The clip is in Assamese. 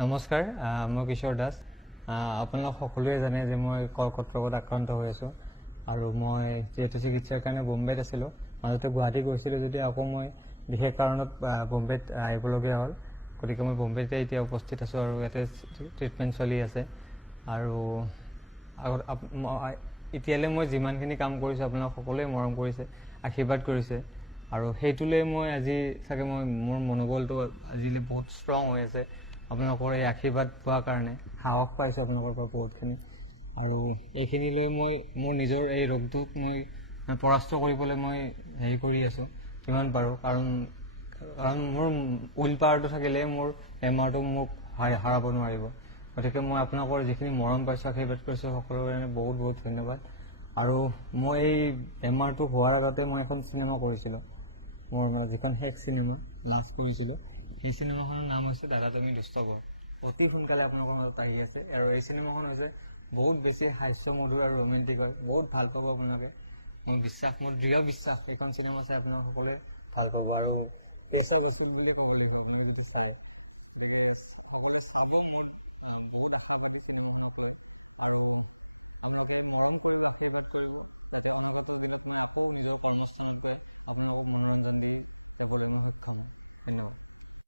নমস্কাৰ, মই কিশোৰ দাস। আপোনালোক সকলোৱে জানে যে মই কৰ্কট ৰোগত আক্ৰান্ত হৈ আছোঁ আৰু মই যিহেতু চিকিৎসাৰ কাৰণে বোম্বেত আছিলোঁ, মাজতে গুৱাহাটী গৈছিলোঁ যদি আকৌ মই বিশেষ কাৰণত বোম্বেত আহিবলগীয়া হ'ল। গতিকে মই বোম্বেতে এতিয়া উপস্থিত আছোঁ আৰু ইয়াতে ট্ৰিটমেণ্ট চলি আছে। আৰু এতিয়ালৈ মই যিমানখিনি কাম কৰিছোঁ আপোনালোক সকলোৱে মৰম কৰিছে, আশীৰ্বাদ কৰিছে আৰু সেইটোলৈ মই আজি চাগে মোৰ মনোবলটো আজিলৈ বহুত ষ্ট্ৰং হৈ আছে। আপোনালোকৰ এই আশীৰ্বাদ পোৱাৰ কাৰণে সাহস পাইছোঁ আপোনালোকৰ পৰা বহুতখিনি। আৰু এইখিনিলৈ মই মোৰ নিজৰ এই ৰোগটোক মই পৰাস্ত কৰিবলৈ মই হেৰি কৰি আছোঁ যিমান পাৰোঁ, কাৰণ মোৰ উইল পাৱাৰটো থাকিলে মোৰ বেমাৰটো মোক হাৰাব নোৱাৰিব। গতিকে মই আপোনালোকৰ যিখিনি মৰম পাইছোঁ, আশীৰ্বাদ কৰিছোঁ, সকলোৰে কাৰণে বহুত বহুত ধন্যবাদ। আৰু মই এই বেমাৰটো হোৱাৰ আগতে মই এখন চিনেমা কৰিছিলোঁ, মোৰ যিখন শেষ চিনেমা লাষ্ট কৰিছিলোঁ, সেই চিনেমাখনৰ নাম হৈছে দাদা তুমি দুষ্ট বৰ। অতি সোনকালে আপোনালোকৰ মাজত আহি আছে আৰু এই চিনেমাখন হৈছে বহুত বেছি হাস্যমধুৰ আৰু ৰোমেণ্টিক হয়। বহুত ভাল পাব আপোনালোকে। মোৰ দৃঢ় বিশ্বাস এইখন চিনেমা চাই আপোনালোক সকলোৱে ভাল পাব আৰু পেচা বাচুল বুলিয়ে ক'ব লাগিব আপোনালোকে যদি চায়। গতিকে সকলোৱে চাব। মোৰ বহুত আশাবাদী চিনেমাখনক লৈ আৰু আপোনালোকে মৰম কৰিব, আশীৰ্বাদ কৰিব, যাতে অনাগত দিনত মই আকৌ নিজৰ কৰ্মস্থানত গৈ আপোনালোকক মনোৰঞ্জন দি যাবলৈ মই সক্ষম হওঁ। ধন্যবাদ।